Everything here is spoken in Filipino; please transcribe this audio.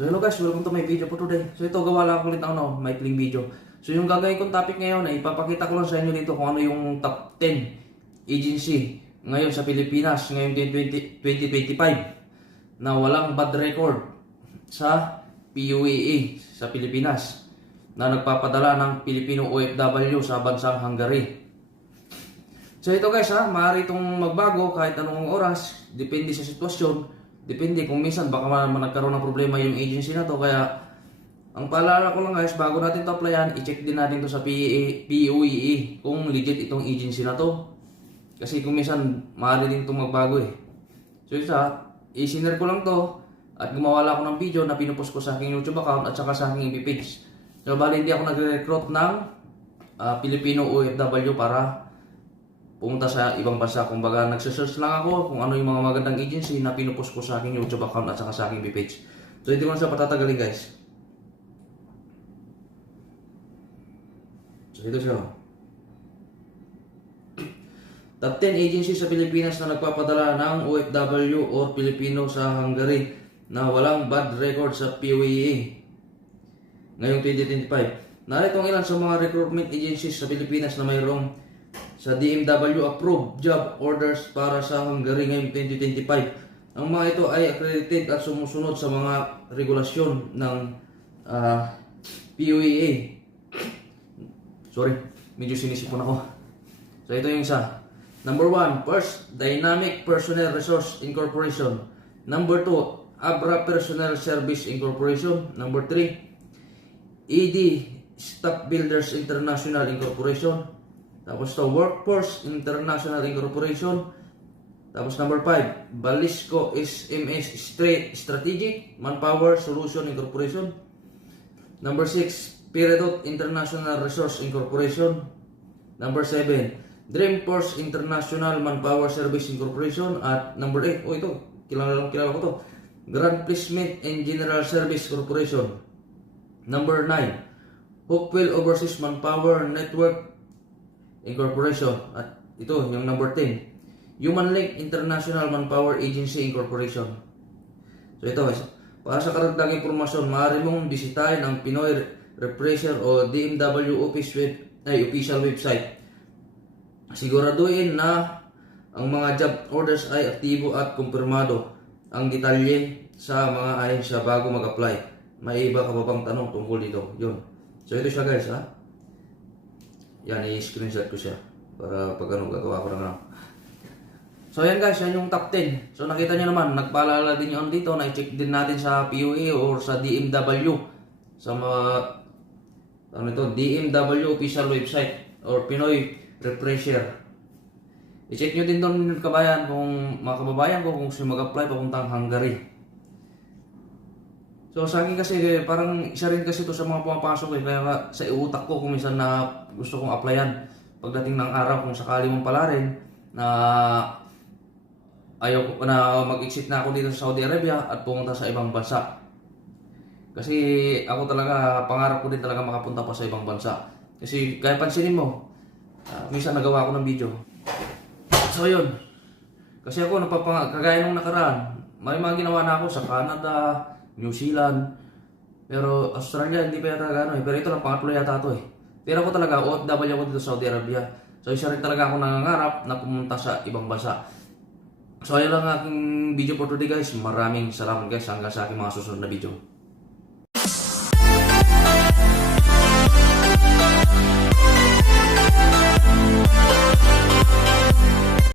So hello guys, welcome to my video for today. So ito, gawa lang ako ulit ng maikling video. So yung gagawin kong topic ngayon ay ipapakita ko lang sa inyo dito kung ano yung top 10 agency ngayon sa Pilipinas ngayong 2025 na walang bad record sa PUAA sa Pilipinas na nagpapadala ng Pilipino OFW sa bansang Hungary. So ito guys maaari itong magbago kahit anong oras, depende sa sitwasyon. Depende kung minsan baka naman nagkaroon ng problema yung agency na to. Kaya ang paalala ko lang guys, bago natin to applyan, i-check din natin to sa PUAA kung legit itong agency na to. Kasi kung minsan maaari din itong magbago eh. So i-share ko lang to at gumawa lang ako ng video na pinupost ko sa aking YouTube account at saka sa aking FB page. So bali hindi ako nagre-recruit ng Filipino OFW para pumunta sa ibang bansa. Kumbaga nagsesearch lang ako kung ano yung mga magandang agency na pinupost ko sa aking YouTube account at saka sa aking page. So hindi ko na siya patatagalin guys. So ito siya. Top 10 agency sa Pilipinas na nagpapadala ng OFW or Pilipino sa Hungary na walang bad record sa PUAA ngayong 2025. Narito ang ilan sa mga recruitment agencies sa Pilipinas na mayroong sa DMW approved job orders para sa Hungary ngayong 2025. Ang mga ito ay accredited at sumusunod sa mga regulasyon ng PUAA. Sorry, medyo sinisipon ako. So ito yung isa. Number 1, First Dynamic Personnel Resource Incorporation. Number 2, Abra Personnel Service Incorporation. Number 3, ED Staff Builders International Incorporation. Tapos to Workforce International Incorporation. Tapos number 5, Balisco SMS Strategic Manpower Solution Incorporation. Number 6, Peridot International Resource Incorporation. Number 7, Dreamforce International Manpower Service Incorporation. At number 8, ito, kilala ko to, Grand Placement and General Service Corporation. Number 9, Hopewell Overseas Manpower Network Incorporation. At ito yung number 10, Human Link International Manpower Agency Incorporation. So ito guys, para sa karagdagang impormasyon, maaari mong bisitahin ang Pinoy Refresher o DMW official website. Siguraduhin na ang mga job orders ay aktibo at kumpirmado. Ang detalye sa mga ahensya bago mag-apply. May iba ka pa bang tanong tungkol dito? Yun. So ito siya guys Yan, i-screenshot ko siya para pag gagawa ko ng So yan guys, yan yung top 10. So nakita nyo naman, nagpaalala din yun dito na i-check din natin sa PUA or sa DMW. Sa mga DMW official website or Pinoy Refresher. I-check nyo din doon kabayan kung mga kababayan ko kung gusto mag-apply papuntang Hungary. So sa akin kasi parang isa rin kasi ito sa mga pumapasok kaya sa utak ko kung minsan na gusto kong applyan pagdating ng araw kung sakali mong pala rin na ayaw na mag-exit na ako dito sa Saudi Arabia at pumunta sa ibang bansa. Kasi ako talaga, pangarap ko din talaga makapunta pa sa ibang bansa. Kasi kaya pansinin mo, minsan nagawa ako ng video. So yun, kasi ako kagaya nung nakaraan, may mga ginawa na ako sa Canada, New Zealand, pero Australia hindi pa yata gano'n pero ito lang pangatlo yata ito Pero ako talaga, OFW ako dito sa Saudi Arabia. So isa rin talaga ako nangangarap na pumunta sa ibang bansa. So ayun lang aking video for today guys. Maraming salamat guys hanggang sa aking mga susunod na video.